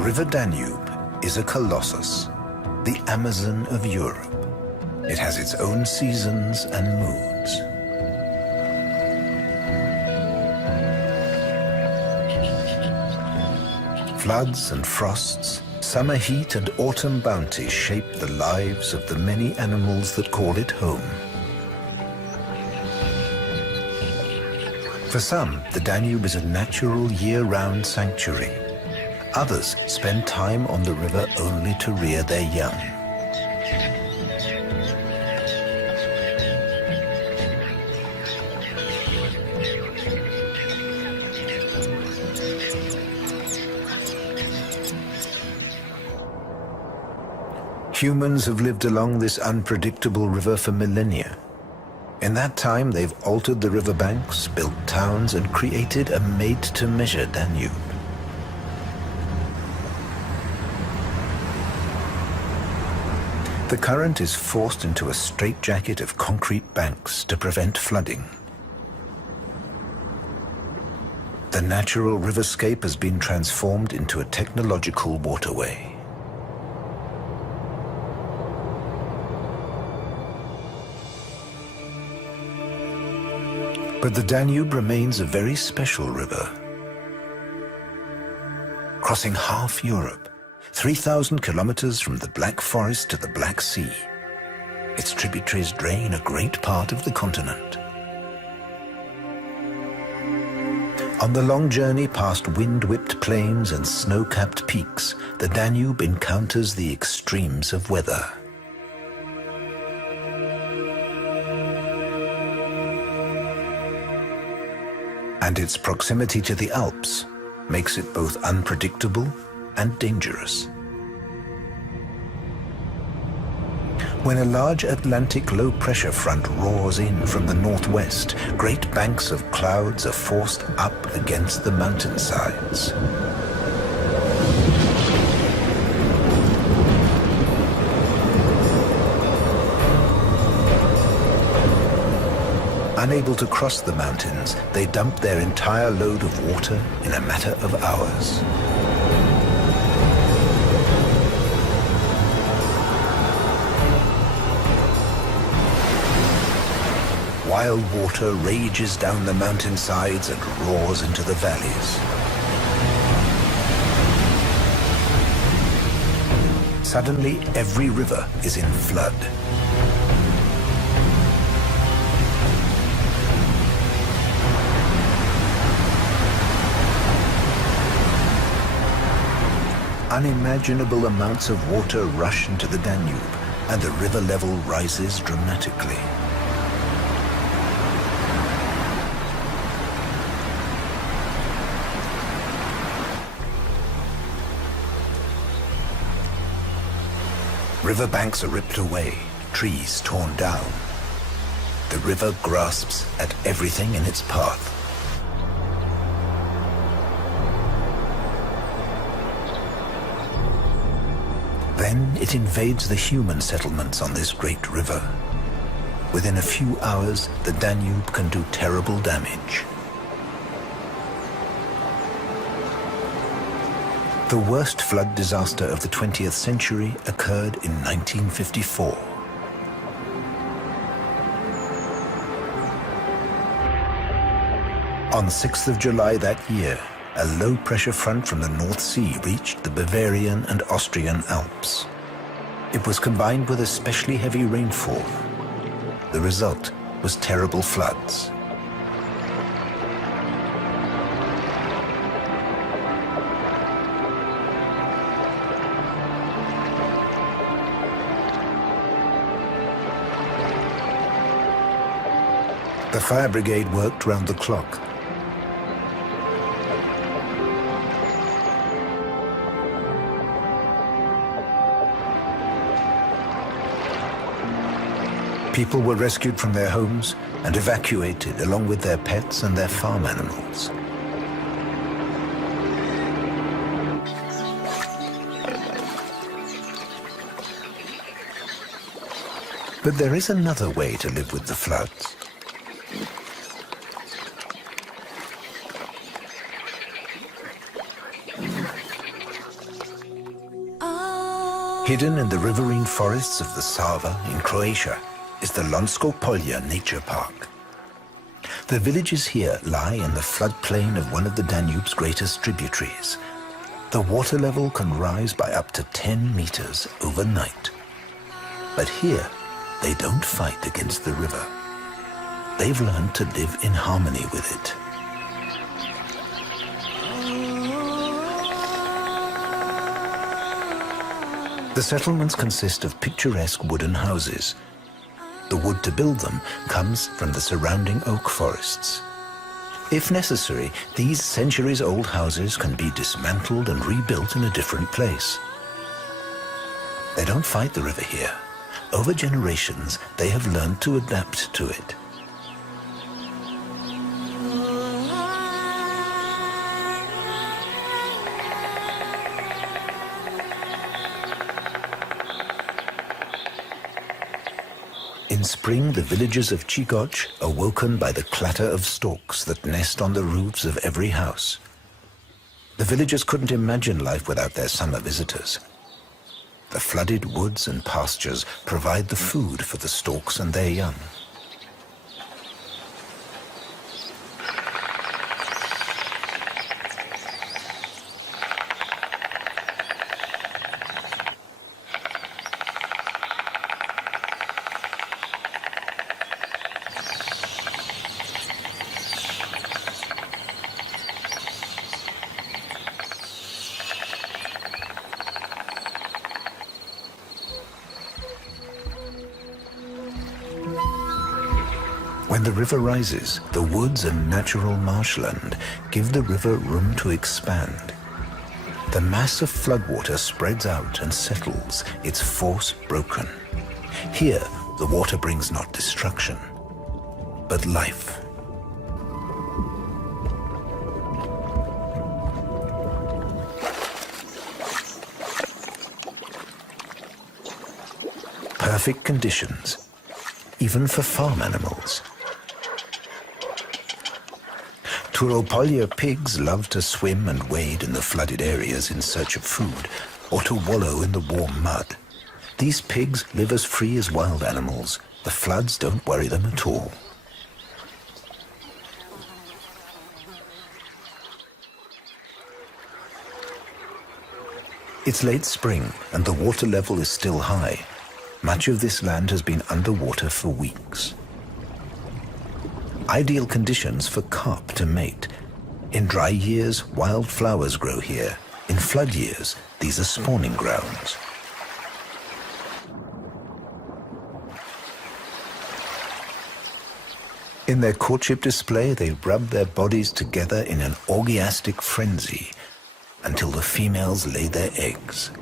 river Danube is a colossus, the Amazon of Europe. It has its own seasons and moods. Floods and frosts, summer heat and autumn bounty shape the lives of the many animals that call it home. For some, the Danube is a natural year-round sanctuary. Others spend time on the river only to rear their young. Humans have lived along this unpredictable river for millennia. In that time, they've altered the riverbanks, built towns, and created a made-to-measure Danube. The current is forced into a straitjacket of concrete banks to prevent flooding. The natural riverscape has been transformed into a technological waterway. But the Danube remains a very special river. Crossing half Europe, 3,000 kilometers from the Black Forest to the Black Sea, its tributaries drain a great part of the continent. On the long journey past wind-whipped plains and snow-capped peaks, the Danube encounters the extremes of weather. And its proximity to the Alps makes it both unpredictable and dangerous. When a large Atlantic low-pressure front roars in from the northwest, great banks of clouds are forced up against the mountainsides. Unable to cross the mountains, they dump their entire load of water in a matter of hours. Wild water rages down the mountainsides and roars into the valleys. Suddenly, every river is in flood. Unimaginable amounts of water rush into the Danube, and the river level rises dramatically. Riverbanks are ripped away, trees torn down. The river grasps at everything in its path. Then it invades the human settlements on this great river. Within a few hours, the Danube can do terrible damage. The worst flood disaster of the 20th century occurred in 1954. On 6th of July that year, a low-pressure front from the North Sea reached the Bavarian and Austrian Alps. It was combined with especially heavy rainfall. The result was terrible floods. The fire brigade worked round the clock. People were rescued from their homes and evacuated along with their pets and their farm animals. But there is another way to live with the floods. Hidden in the riverine forests of the Sava in Croatia is the Lonsko Polje Nature Park. The villages here lie in the floodplain of one of the Danube's greatest tributaries. The water level can rise by up to 10 meters overnight. But here, they don't fight against the river. They've learned to live in harmony with it. The settlements consist of picturesque wooden houses. The wood to build them comes from the surrounding oak forests. If necessary, these centuries-old houses can be dismantled and rebuilt in a different place. They don't fight the river here. Over generations, they have learned to adapt to it. In spring, the villagers of Chigoch are woken by the clatter of storks that nest on the roofs of every house. The villagers couldn't imagine life without their summer visitors. The flooded woods and pastures provide the food for the storks and their young. When the river rises, the woods and natural marshland give the river room to expand. The mass of floodwater spreads out and settles, its force broken. Here, the water brings not destruction, but life. Perfect conditions, even for farm animals. Turopolje pigs love to swim and wade in the flooded areas in search of food, or to wallow in the warm mud. These pigs live as free as wild animals. The floods don't worry them at all. It's late spring and the water level is still high. Much of this land has been underwater for weeks. Ideal conditions for carp to mate. In dry years, wild flowers grow here. In flood years, these are spawning grounds. In their courtship display, they rub their bodies together in an orgiastic frenzy until the females lay their eggs.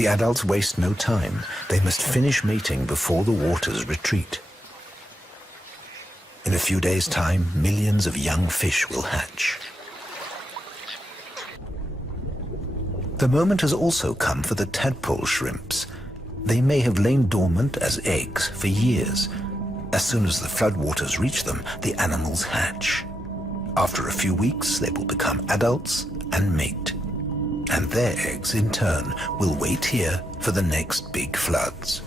The adults waste no time. They must finish mating before the waters retreat. In a few days' time, millions of young fish will hatch. The moment has also come for the tadpole shrimps. They may have lain dormant as eggs for years. As soon as the floodwaters reach them, the animals hatch. After a few weeks, they will become adults and mate. And their eggs, in turn, will wait here for the next big floods.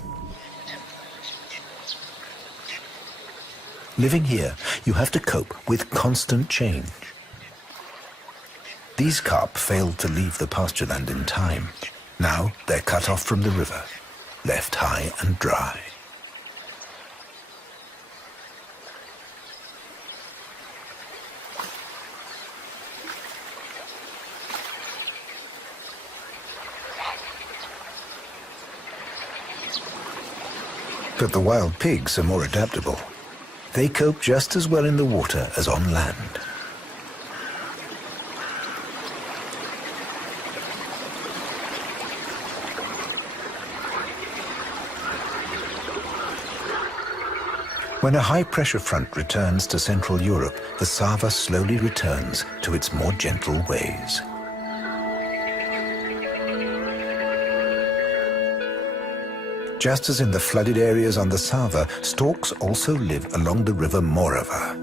Living here, you have to cope with constant change. These carp failed to leave the pastureland in time. Now they're cut off from the river, left high and dry. But the wild pigs are more adaptable. They cope just as well in the water as on land. When a high-pressure front returns to Central Europe, the Sava slowly returns to its more gentle ways. Just as in the flooded areas on the Sava, storks also live along the river Morava.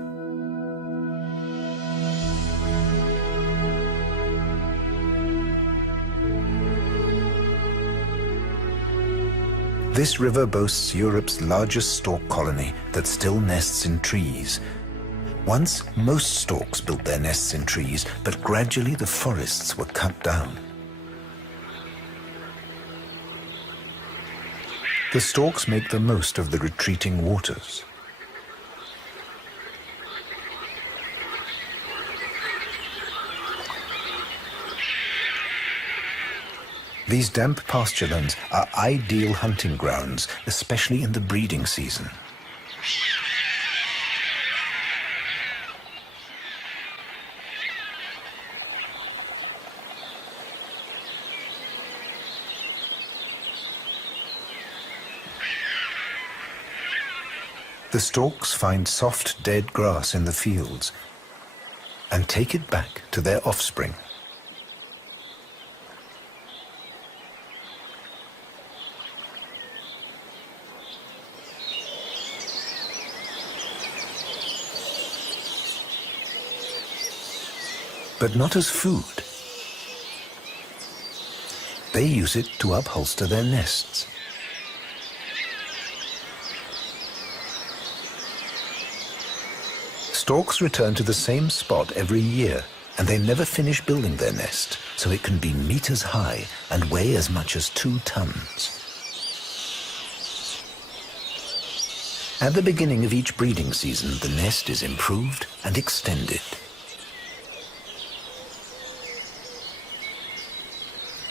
This river boasts Europe's largest stork colony that still nests in trees. Once, most storks built their nests in trees, but gradually the forests were cut down. The storks make the most of the retreating waters. These damp pasturelands are ideal hunting grounds, especially in the breeding season. The storks find soft, dead grass in the fields and take it back to their offspring. But not as food. They use it to upholster their nests. Storks return to the same spot every year, and they never finish building their nest, so it can be meters high and weigh as much as 2 tons. At the beginning of each breeding season, the nest is improved and extended.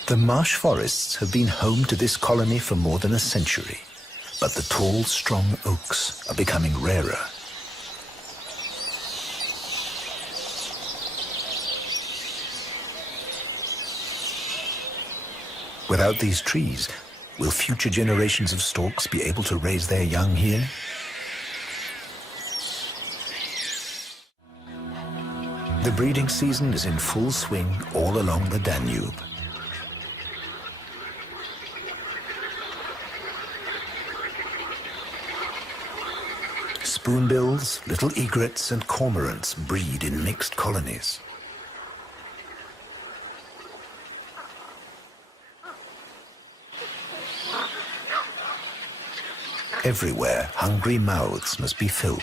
The marsh forests have been home to this colony for more than a century, but the tall, strong oaks are becoming rarer. Without these trees, will future generations of storks be able to raise their young here? The breeding season is in full swing all along the Danube. Spoonbills, little egrets and cormorants breed in mixed colonies. Everywhere, hungry mouths must be filled.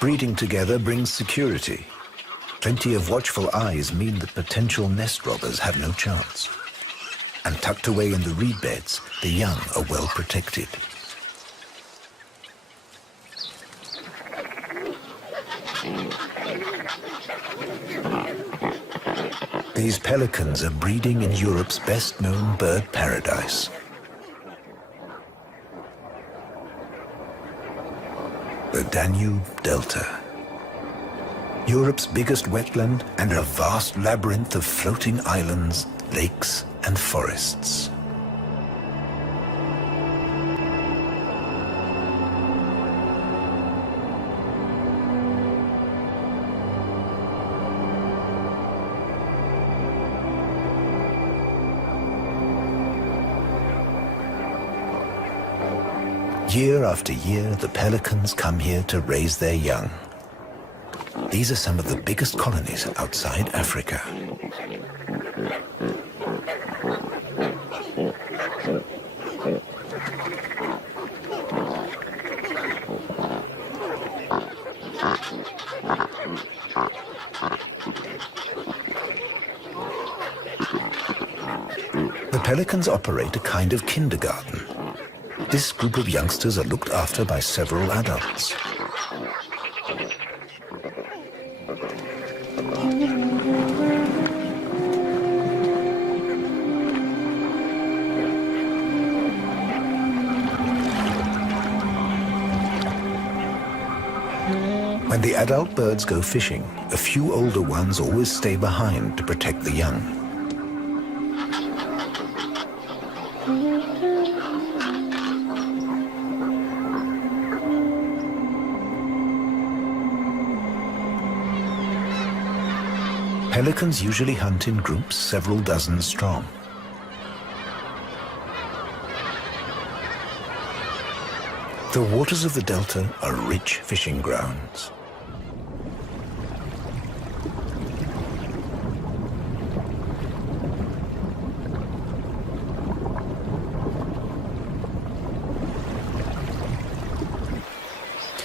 Breeding together brings security. Plenty of watchful eyes mean that potential nest robbers have no chance. And tucked away in the reed beds, the young are well protected. These pelicans are breeding in Europe's best-known bird paradise. The Danube Delta. Europe's biggest wetland and a vast labyrinth of floating islands, lakes and forests. Year after year, the pelicans come here to raise their young. These are some of the biggest colonies outside Africa. The pelicans operate a kind of kindergarten. This group of youngsters are looked after by several adults. When the adult birds go fishing, a few older ones always stay behind to protect the young. Pelicans usually hunt in groups several dozen strong. The waters of the delta are rich fishing grounds.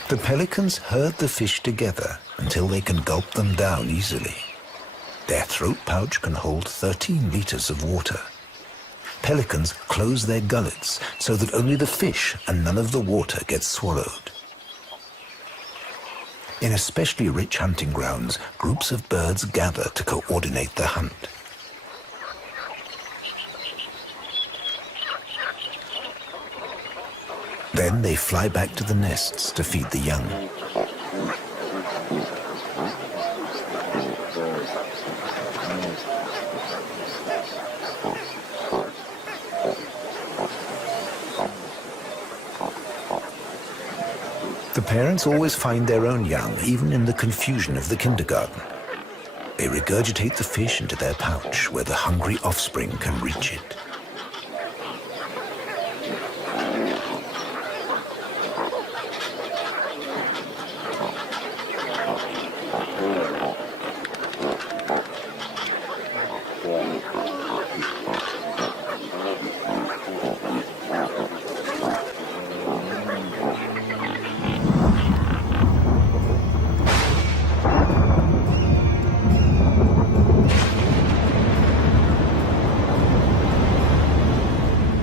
The pelicans herd the fish together until they can gulp them down easily. Their throat pouch can hold 13 liters of water. Pelicans close their gullets so that only the fish and none of the water gets swallowed. In especially rich hunting grounds, groups of birds gather to coordinate the hunt. Then they fly back to the nests to feed the young. The parents always find their own young, even in the confusion of the kindergarten. They regurgitate the fish into their pouch, where the hungry offspring can reach it.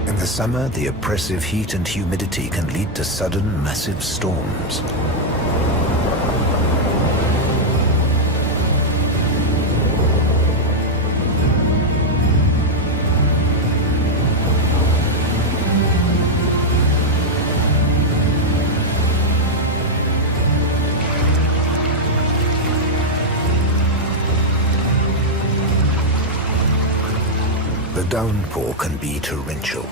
In the summer, the oppressive heat and humidity can lead to sudden, massive storms. The downpour can be torrential.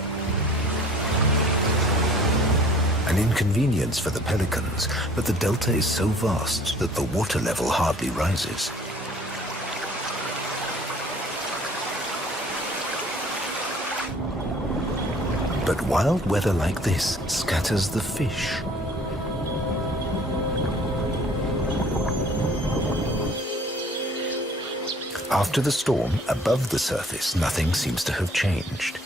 An inconvenience for the pelicans, but the delta is so vast that the water level hardly rises. But wild weather like this scatters the fish. After the storm, above the surface, nothing seems to have changed.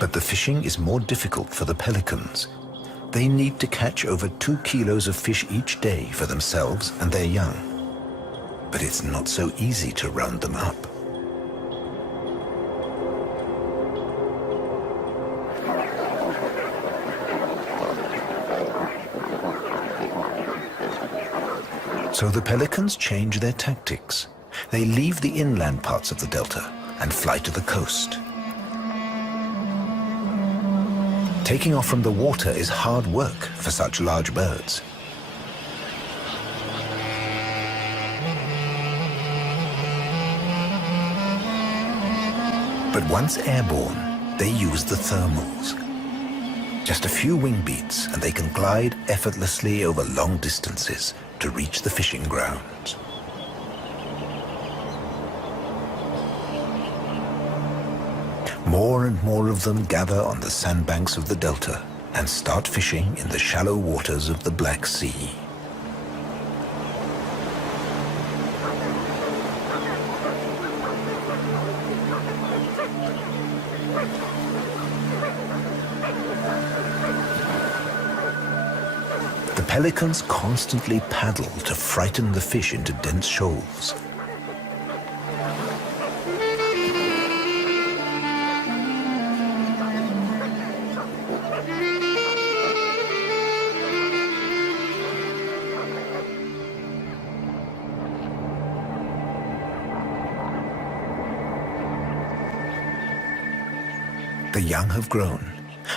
But the fishing is more difficult for the pelicans. They need to catch over 2 kilos of fish each day for themselves and their young. But it's not so easy to round them up. So the pelicans change their tactics. They leave the inland parts of the delta and fly to the coast. Taking off from the water is hard work for such large birds. But once airborne, they use the thermals. Just a few wing beats and they can glide effortlessly over long distances to reach the fishing grounds. More and more of them gather on the sandbanks of the delta and start fishing in the shallow waters of the Black Sea. The pelicans constantly paddle to frighten the fish into dense shoals. The young have grown,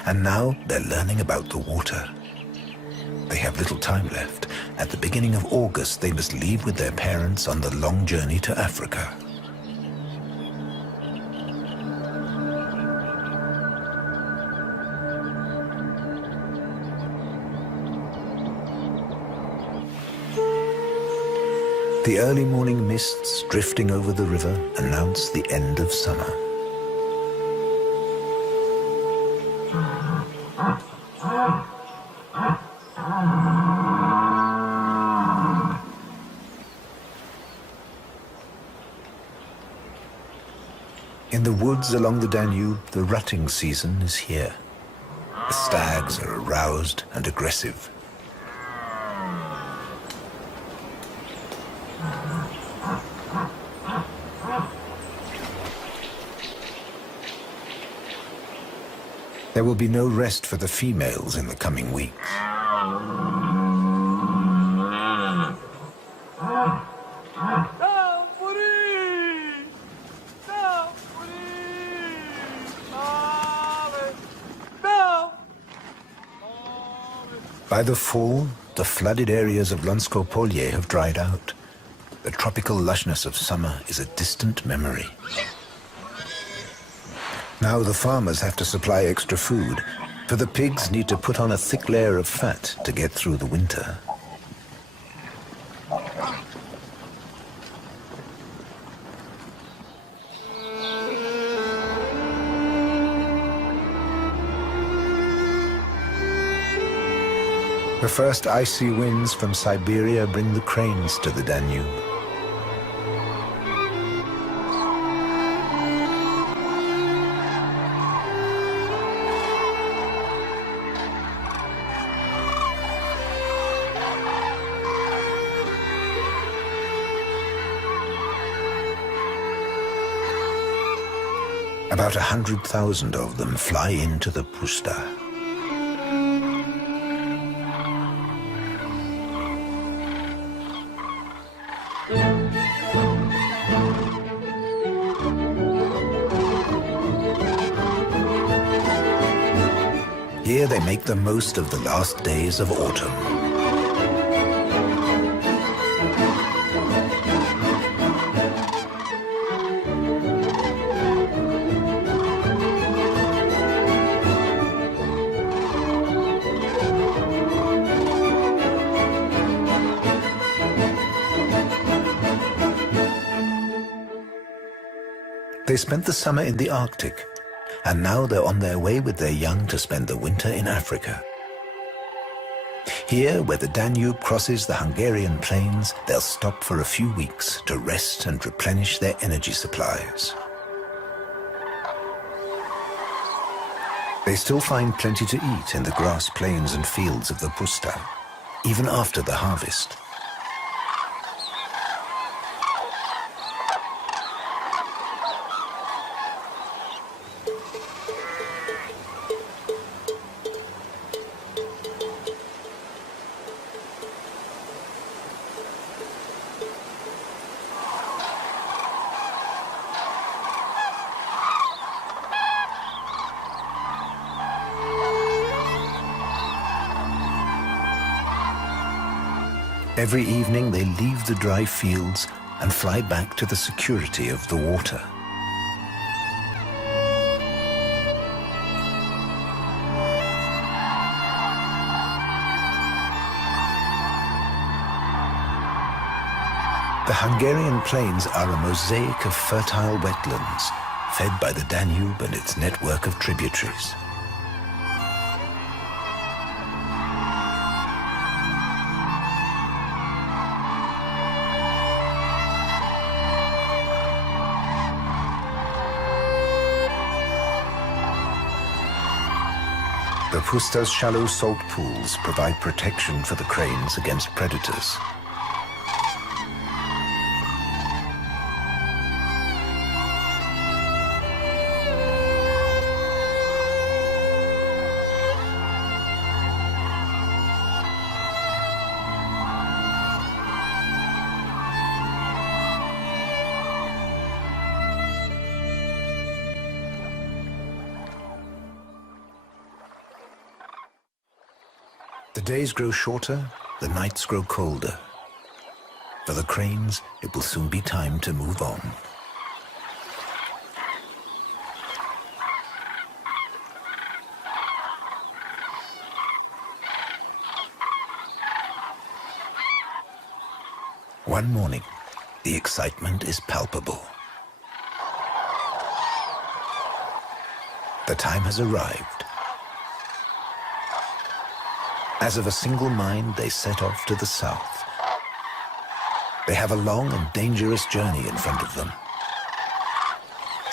and now they're learning about the water. They have little time left. At the beginning of August, they must leave with their parents on the long journey to Africa. The early morning mists drifting over the river announce the end of summer. In the woods along the Danube, the rutting season is here. The stags are aroused and aggressive. There will be no rest for the females in the coming weeks. By the fall, the flooded areas of Lonsko-Polje have dried out. The tropical lushness of summer is a distant memory. Now the farmers have to supply extra food, for the pigs need to put on a thick layer of fat to get through the winter. The first icy winds from Siberia bring the cranes to the Danube. About 100,000 of them fly into the puszta. Here they make the most of the last days of autumn. They spent the summer in the Arctic, and now they're on their way with their young to spend the winter in Africa. Here, where the Danube crosses the Hungarian plains, they'll stop for a few weeks to rest and replenish their energy supplies. They still find plenty to eat in the grass plains and fields of the puszta, even after the harvest. Every evening they leave the dry fields and fly back to the security of the water. The Hungarian plains are a mosaic of fertile wetlands, fed by the Danube and its network of tributaries. The puszta's shallow salt pools provide protection for the cranes against predators. The days grow shorter, the nights grow colder. For the cranes, it will soon be time to move on. One morning, The excitement is palpable. The time has arrived. As of a single mind, they set off to the south. They have a long and dangerous journey in front of them.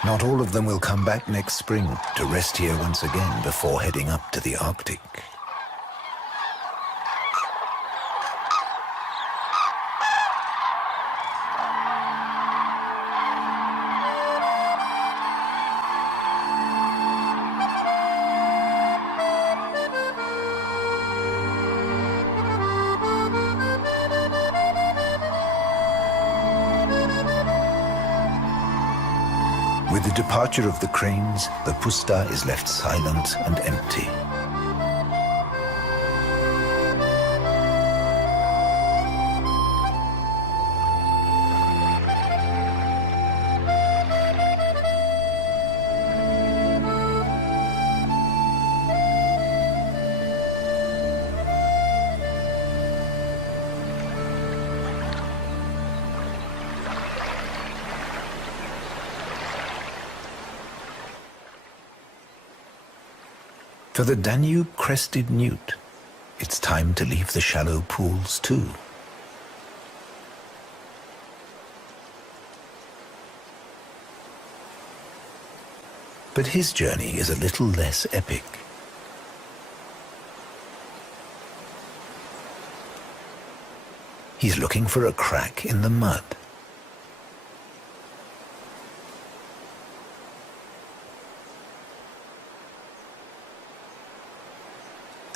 Not all of them will come back next spring to rest here once again before heading up to the Arctic. With the departure of the cranes, the puszta is left silent and empty. For the Danube-crested newt, it's time to leave the shallow pools too. But his journey is a little less epic. He's looking for a crack in the mud.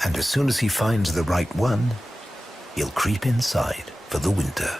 And as soon as he finds the right one, he'll creep inside for the winter.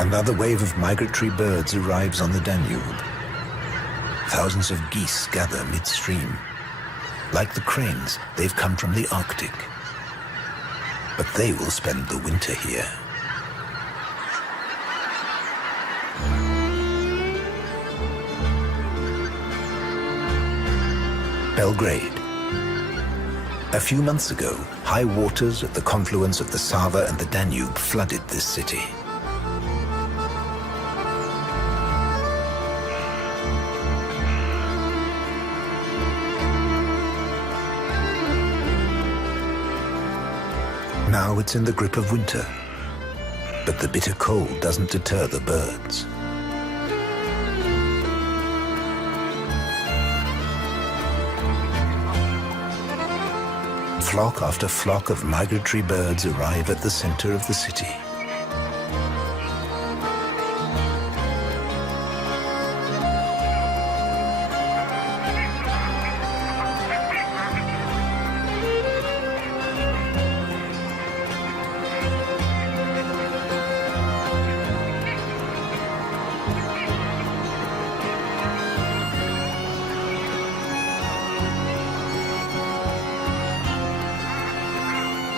Another wave of migratory birds arrives on the Danube. Thousands of geese gather midstream. Like the cranes, they've come from the Arctic. But they will spend the winter here. Belgrade. A few months ago, high waters at the confluence of the Sava and the Danube flooded this city. Now it's in the grip of winter, but the bitter cold doesn't deter the birds. Flock after flock of migratory birds arrive at the center of the city.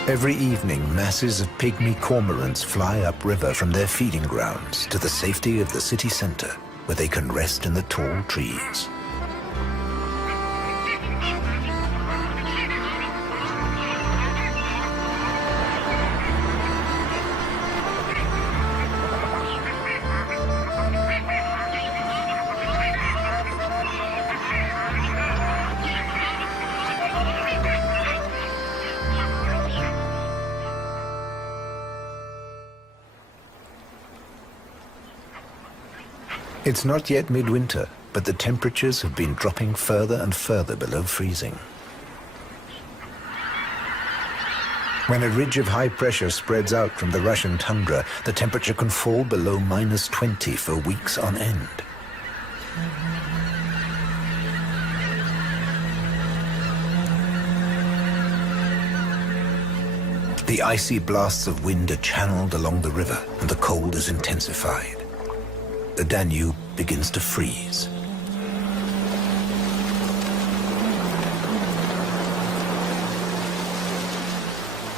Every evening, masses of pygmy cormorants fly upriver from their feeding grounds to the safety of the city center, where they can rest in the tall trees. It's not yet midwinter, but the temperatures have been dropping further and further below freezing. When a ridge of high pressure spreads out from the Russian tundra, the temperature can fall below -20 for weeks on end. The icy blasts of wind are channeled along the river, and the cold is intensified. The Danube begins to freeze.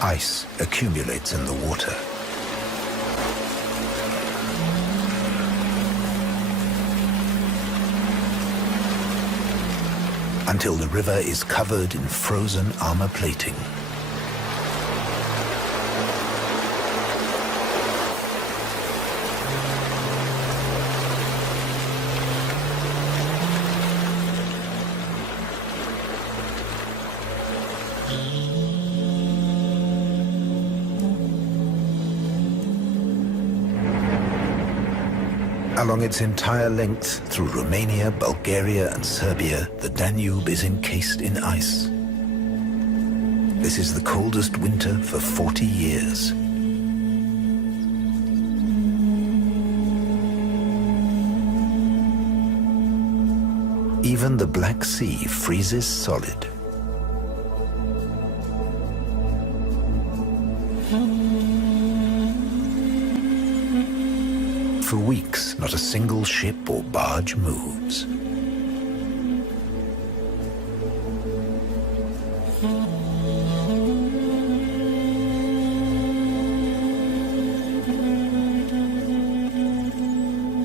Ice accumulates in the water. Until the river is covered in frozen armor plating. Along its entire length, through Romania, Bulgaria, and Serbia, the Danube is encased in ice. This is the coldest winter for 40 years. Even the Black Sea freezes solid. For weeks, not a single ship or barge moves.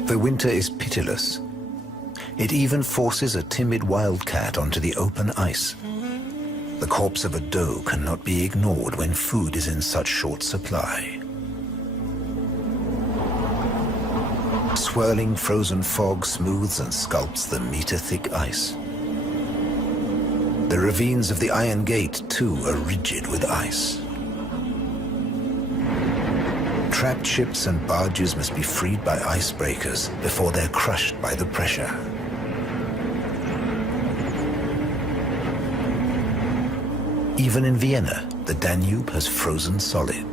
The winter is pitiless. It even forces a timid wildcat onto the open ice. The corpse of a doe cannot be ignored when food is in such short supply. Swirling frozen fog smooths and sculpts the meter-thick ice. The ravines of the Iron Gate, too, are rigid with ice. Trapped ships and barges must be freed by icebreakers before they're crushed by the pressure. Even in Vienna, the Danube has frozen solid.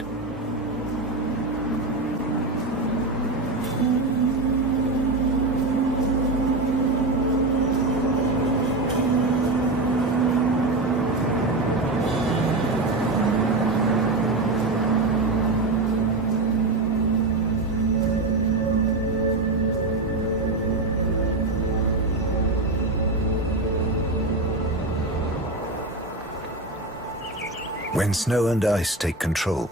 When snow and ice take control,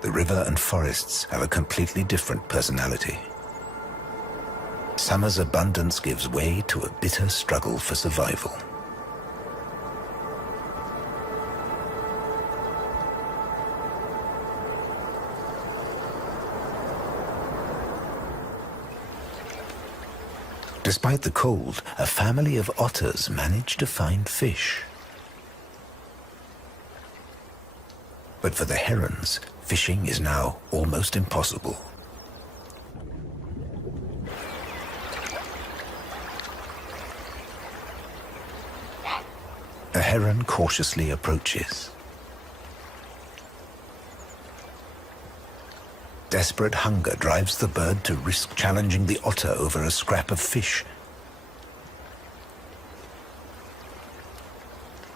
the river and forests have a completely different personality. Summer's abundance gives way to a bitter struggle for survival. Despite the cold, a family of otters managed to find fish. But for the herons, fishing is now almost impossible. A heron cautiously approaches. Desperate hunger drives the bird to risk challenging the otter over a scrap of fish.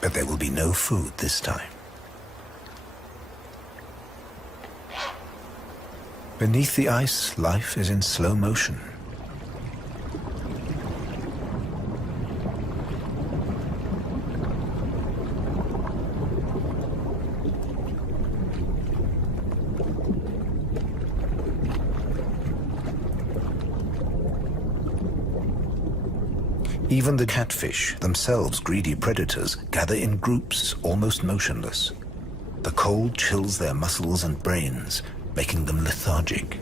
But there will be no food this time. Beneath the ice, life is in slow motion. Even the catfish, themselves greedy predators, gather in groups, almost motionless. The cold chills their muscles and brains, making them lethargic.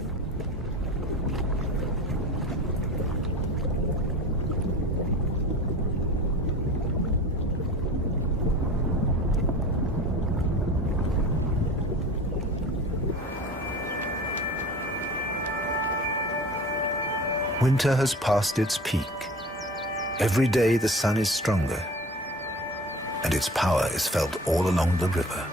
Winter has passed its peak. Every day the sun is stronger, and its power is felt all along the river.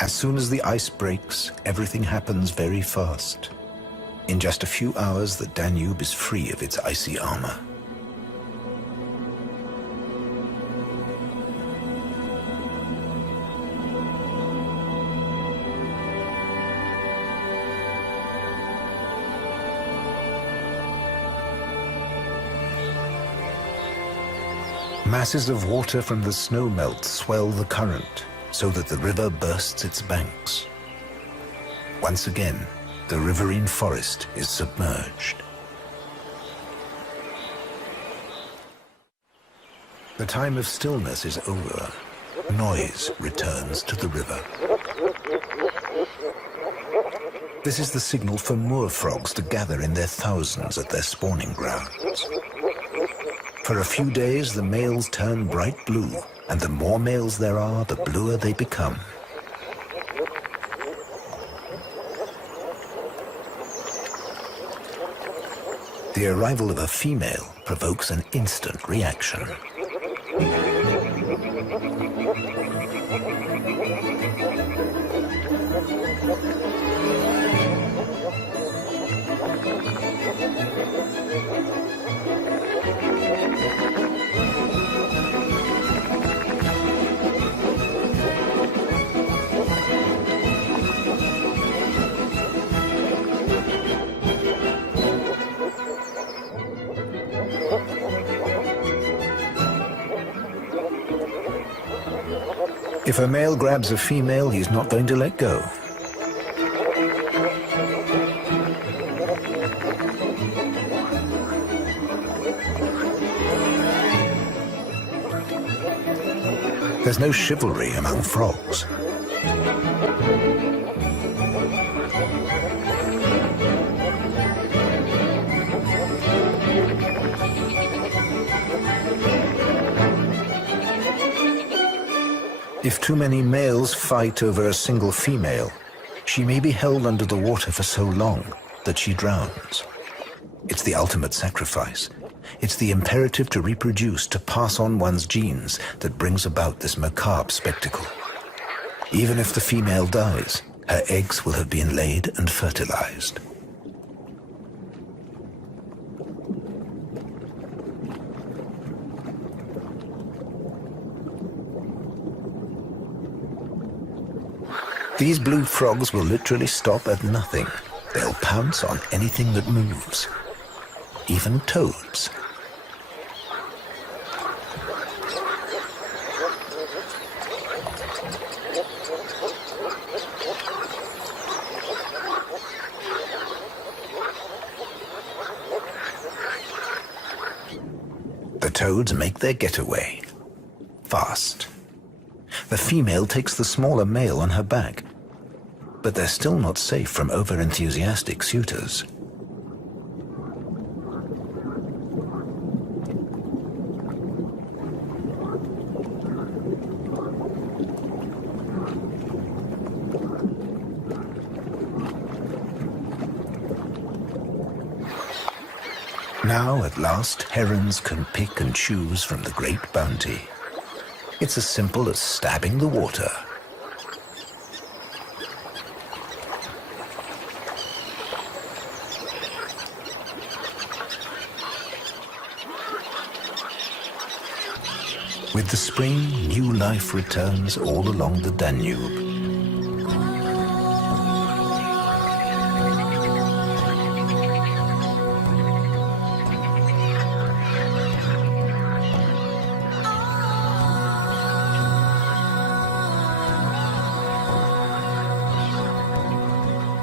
As soon as the ice breaks, everything happens very fast. In just a few hours, the Danube is free of its icy armor. Masses of water from the snow melt swell the current so that the river bursts its banks. Once again, the riverine forest is submerged. The time of stillness is over. Noise returns to the river. This is the signal for moor frogs to gather in their thousands at their spawning grounds. For a few days, the males turn bright blue, and the more males there are, the bluer they become. The arrival of a female provokes an instant reaction. If a male grabs a female, he's not going to let go. There's no chivalry among frogs. If too many males fight over a single female, she may be held under the water for so long that she drowns. It's the ultimate sacrifice. It's the imperative to reproduce, to pass on one's genes, that brings about this macabre spectacle. Even if the female dies, her eggs will have been laid and fertilized. These blue frogs will literally stop at nothing. They'll pounce on anything that moves, even toads. The toads make their getaway fast. The female takes the smaller male on her back, but they're still not safe from over-enthusiastic suitors. Now, at last, herons can pick and choose from the great bounty. It's as simple as stabbing the water. With the spring, new life returns all along the Danube.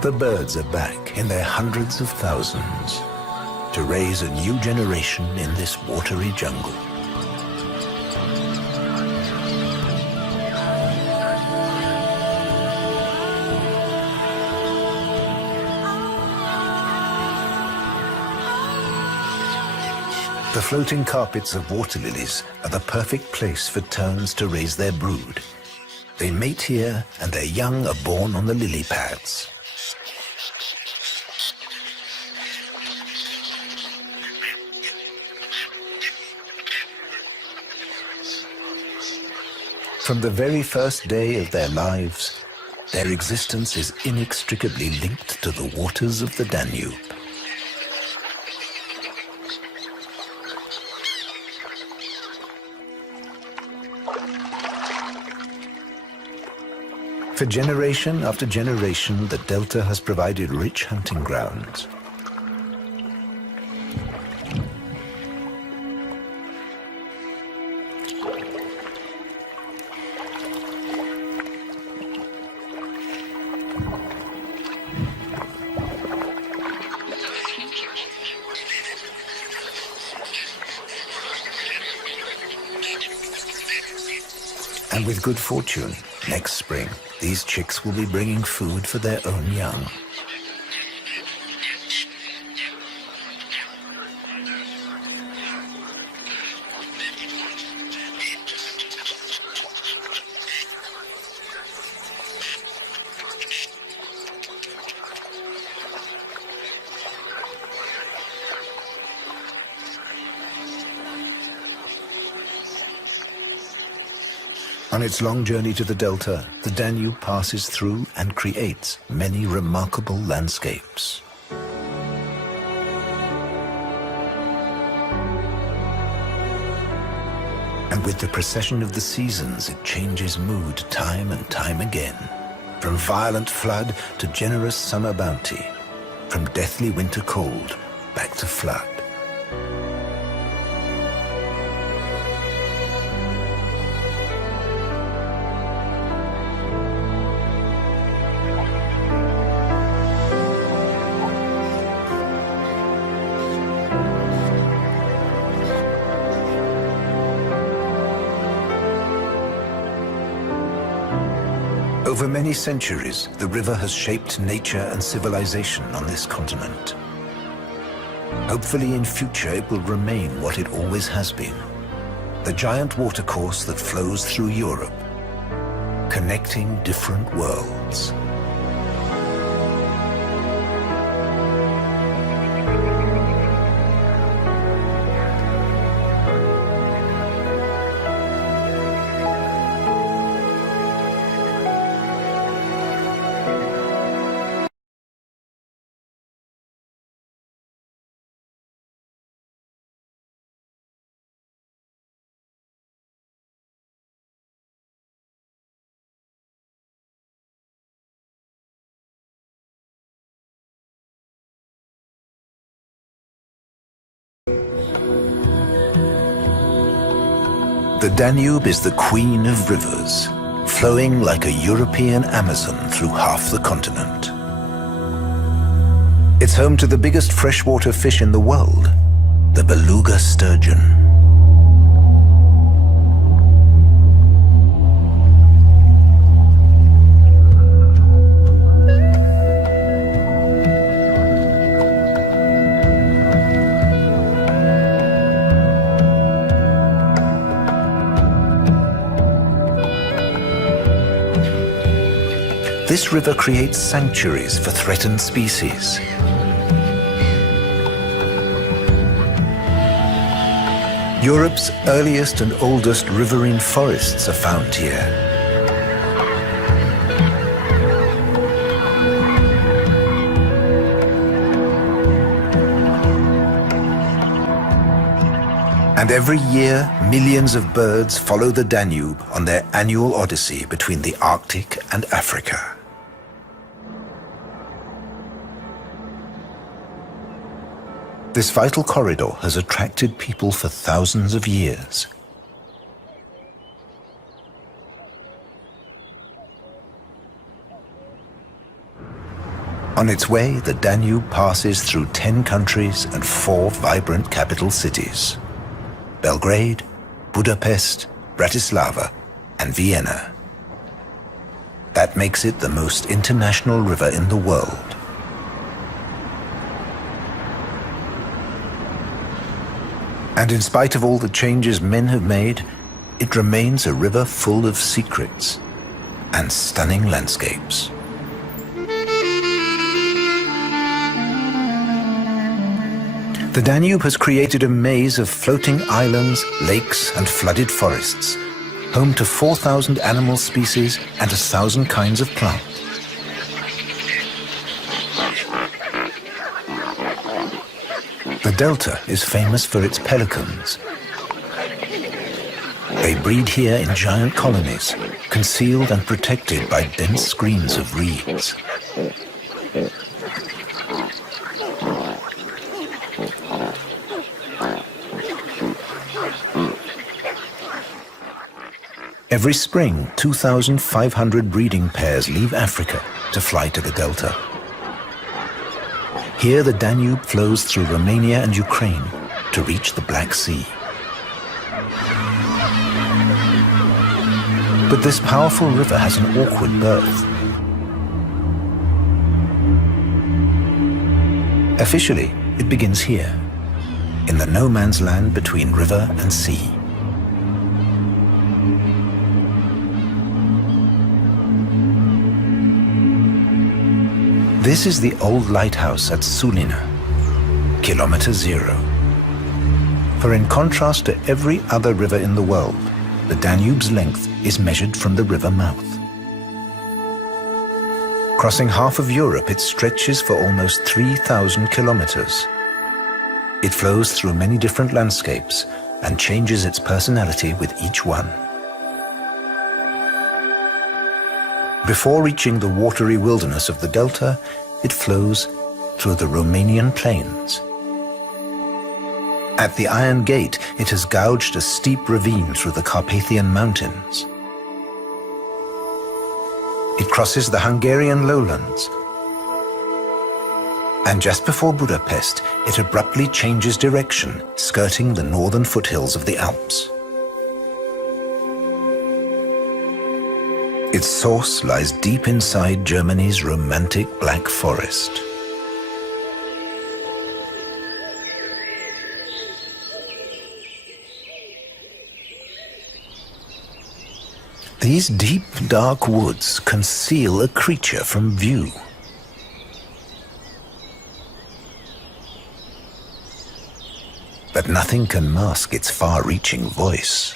The birds are back in their hundreds of thousands to raise a new generation in this watery jungle. The floating carpets of water lilies are the perfect place for terns to raise their brood. They mate here, and their young are born on the lily pads. From the very first day of their lives, their existence is inextricably linked to the waters of the Danube. For generation after generation, the delta has provided rich hunting grounds. And with good fortune, next spring, these chicks will be bringing food for their own young. On its long journey to the delta, the Danube passes through and creates many remarkable landscapes. And with the procession of the seasons, it changes mood time and time again. From violent flood to generous summer bounty, from deathly winter cold back to flood. Over many centuries, the river has shaped nature and civilization on this continent. Hopefully in future it will remain what it always has been, the giant watercourse that flows through Europe, connecting different worlds. The Danube is the queen of rivers, flowing like a European Amazon through half the continent. It's home to the biggest freshwater fish in the world, the beluga sturgeon. This river creates sanctuaries for threatened species. Europe's earliest and oldest riverine forests are found here. And every year, millions of birds follow the Danube on their annual odyssey between the Arctic and Africa. This vital corridor has attracted people for thousands of years. On its way, the Danube passes through 10 countries and 4 vibrant capital cities: Belgrade, Budapest, Bratislava, and Vienna. That makes it the most international river in the world. And in spite of all the changes men have made, it remains a river full of secrets and stunning landscapes. The Danube has created a maze of floating islands, lakes, and flooded forests, home to 4,000 animal species and 1,000 kinds of plants. The delta is famous for its pelicans. They breed here in giant colonies, concealed and protected by dense screens of reeds. Every spring, 2,500 breeding pairs leave Africa to fly to the delta. Here the Danube flows through Romania and Ukraine to reach the Black Sea. But this powerful river has an awkward birth. Officially, it begins here, in the no-man's land between river and sea. This is the old lighthouse at Sulina, kilometer zero. For in contrast to every other river in the world, the Danube's length is measured from the river mouth. Crossing half of Europe, it stretches for almost 3,000 kilometers. It flows through many different landscapes and changes its personality with each one. Before reaching the watery wilderness of the delta, it flows through the Romanian plains. At the Iron Gate, it has gouged a steep ravine through the Carpathian Mountains. It crosses the Hungarian lowlands. And just before Budapest, it abruptly changes direction, skirting the northern foothills of the Alps. Its source lies deep inside Germany's romantic Black Forest. These deep, dark woods conceal a creature from view. But nothing can mask its far-reaching voice.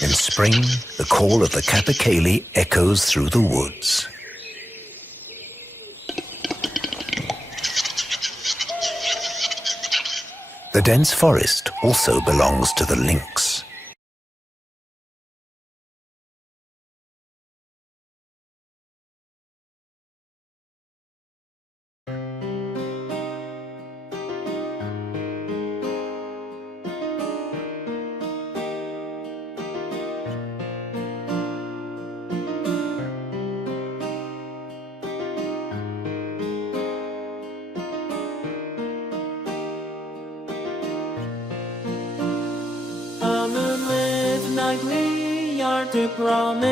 In spring, the call of the capercaillie echoes through the woods. The dense forest also belongs to the lynx. We are to promise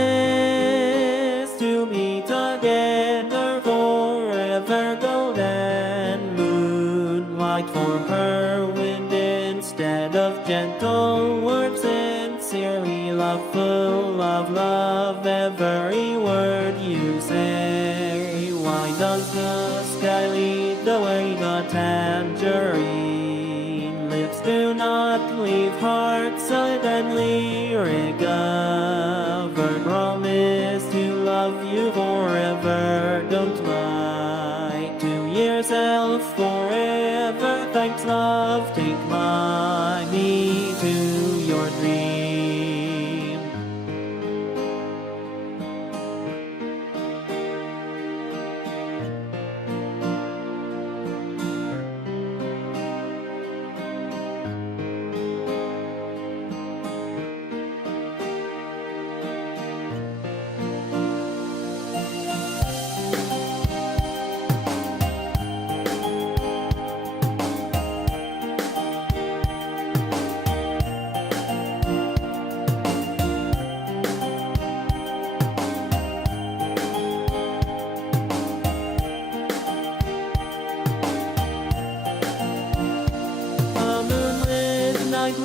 to be together forever. Golden moonlight for her, wind instead of gentle words. Sincerely loveful of love, every word you say. Why does the sky lead the way? The tangerine lips do not leave hearts suddenly recover. Promise to love you forever. Don't lie to yourself forever. Thanks, love, take me to your dream.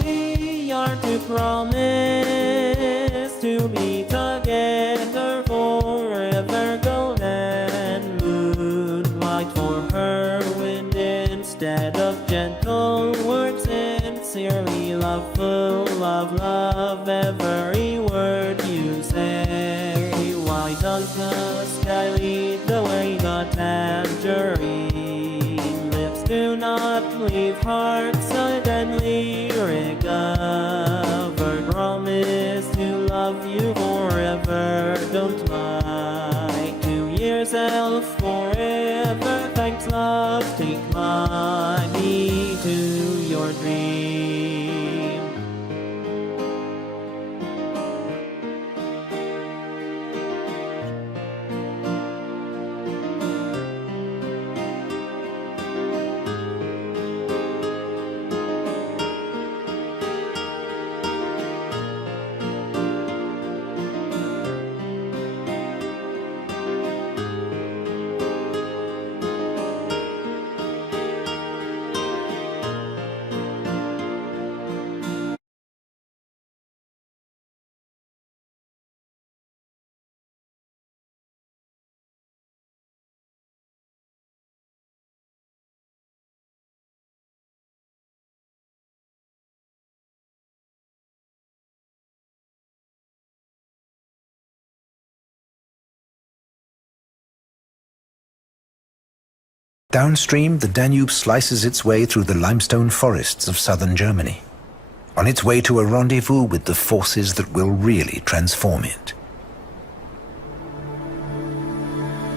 We are to promise to be together forever. Golden moonlight for her, wind instead of gentle words. Sincerely loveful of love, every word you say. Why Why does the sky lead the way? Got tangerine lips do not leave hearts suddenly recovered. Promise to love you forever, don't lie to yourself forever. Thanks love, take money to your dream. Downstream, the Danube slices its way through the limestone forests of southern Germany, on its way to a rendezvous with the forces that will really transform it.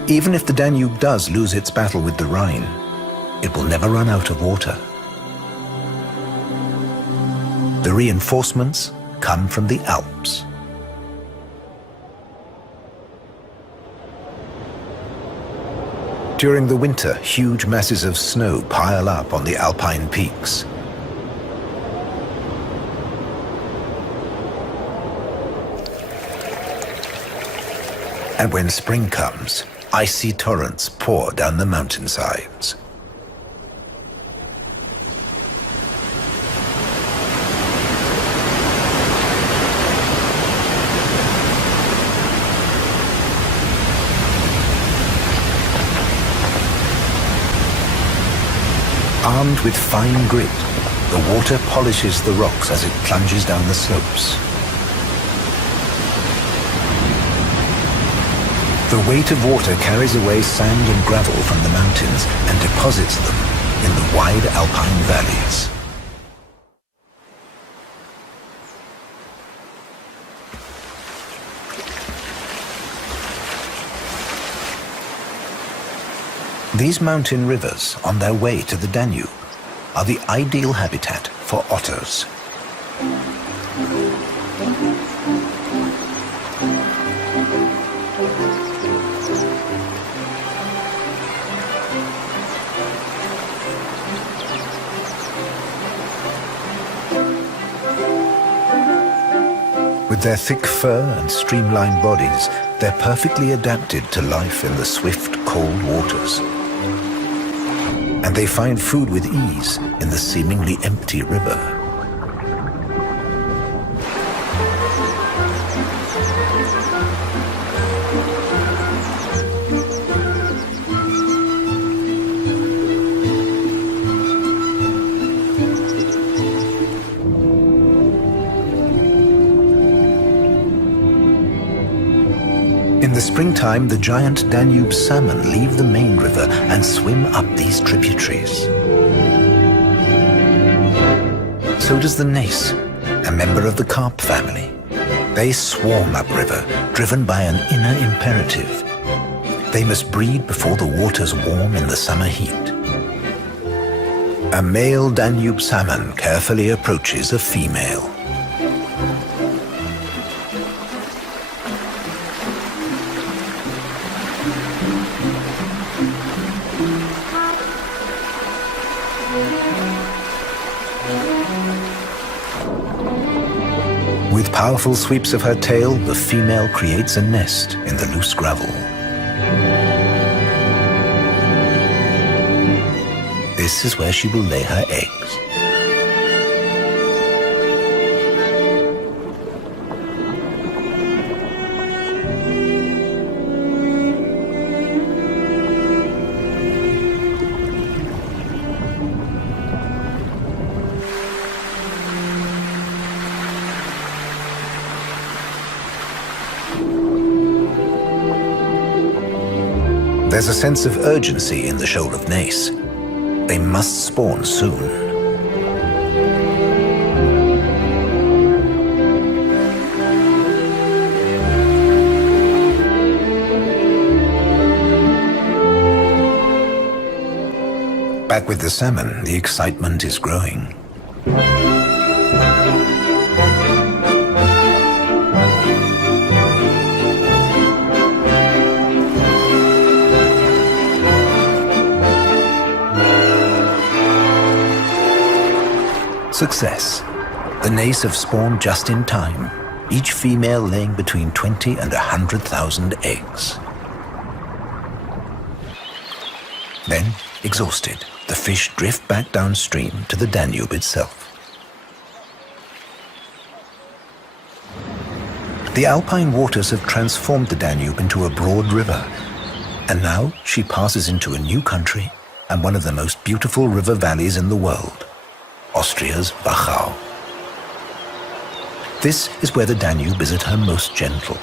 Even if the Danube does lose its battle with the Rhine, it will never run out of water. The reinforcements come from the Alps. During the winter, huge masses of snow pile up on the Alpine peaks. And when spring comes, icy torrents pour down the mountainsides. Armed with fine grit, the water polishes the rocks as it plunges down the slopes. The weight of water carries away sand and gravel from the mountains and deposits them in the wide alpine valleys. These mountain rivers, on their way to the Danube, are the ideal habitat for otters. With their thick fur and streamlined bodies, they're perfectly adapted to life in the swift, cold waters. And they find food with ease in the seemingly empty river. In the springtime, the giant Danube salmon leave the main river and swim up these tributaries. So does the nace, a member of the carp family. They swarm upriver, driven by an inner imperative. They must breed before the waters warm in the summer heat. A male Danube salmon carefully approaches a female. With powerful sweeps of her tail, the female creates a nest in the loose gravel. This is where she will lay her eggs. There's a sense of urgency in the shoal of Nace. They must spawn soon. Back with the salmon, the excitement is growing. Success. The Nace have spawned just in time, each female laying between 20 and 100,000 eggs. Then, exhausted, the fish drift back downstream to the Danube itself. The alpine waters have transformed the Danube into a broad river, and now she passes into a new country and one of the most beautiful river valleys in the world, Austria's Wachau. This is where the Danube is at her most gentle.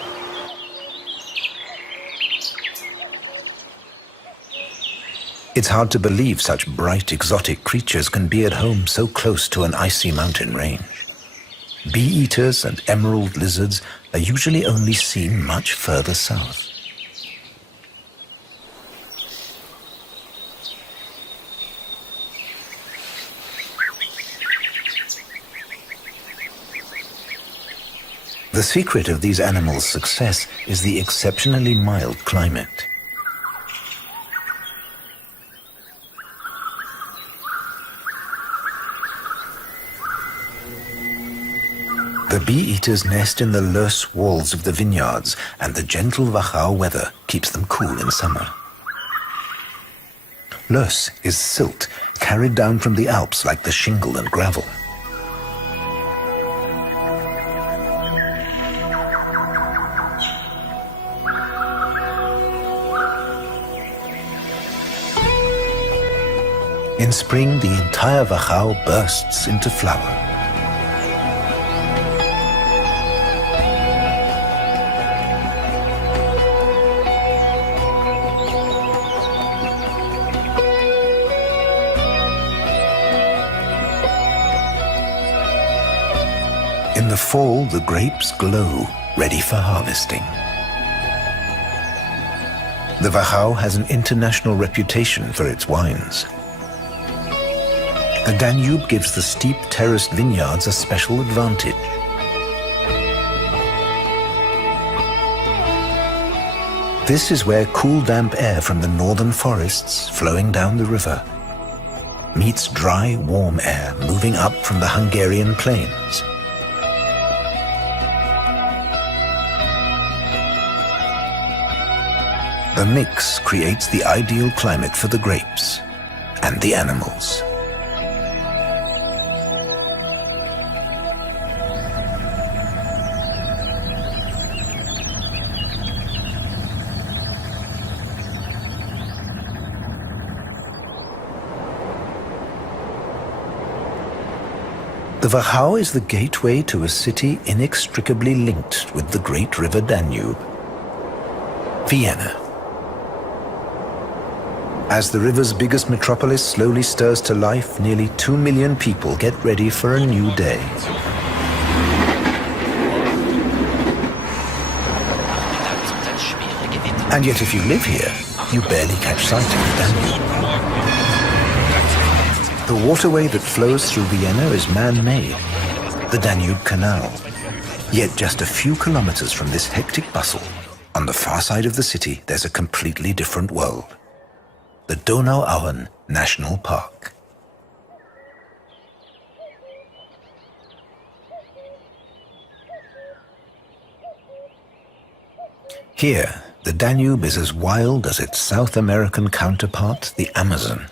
It's hard to believe such bright, exotic creatures can be at home so close to an icy mountain range. Bee-eaters and emerald lizards are usually only seen much further south. The secret of these animals' success is the exceptionally mild climate. The bee-eaters nest in the loess walls of the vineyards, and the gentle Wachau weather keeps them cool in summer. Loess is silt carried down from the Alps like the shingle and gravel. In spring, the entire Wachau bursts into flower. In the fall, the grapes glow, ready for harvesting. The Wachau has an international reputation for its wines. The Danube gives the steep terraced vineyards a special advantage. This is where cool, damp air from the northern forests flowing down the river meets dry, warm air moving up from the Hungarian plains. The mix creates the ideal climate for the grapes and the animals. The Wachau is the gateway to a city inextricably linked with the great river Danube, Vienna. As the river's biggest metropolis slowly stirs to life, nearly 2 million people get ready for a new day. And yet if you live here, you barely catch sight of the Danube. The waterway that flows through Vienna is man-made, the Danube Canal. Yet just a few kilometers from this hectic bustle, on the far side of the city, there's a completely different world. The Donauauen National Park. Here, the Danube is as wild as its South American counterpart, the Amazon.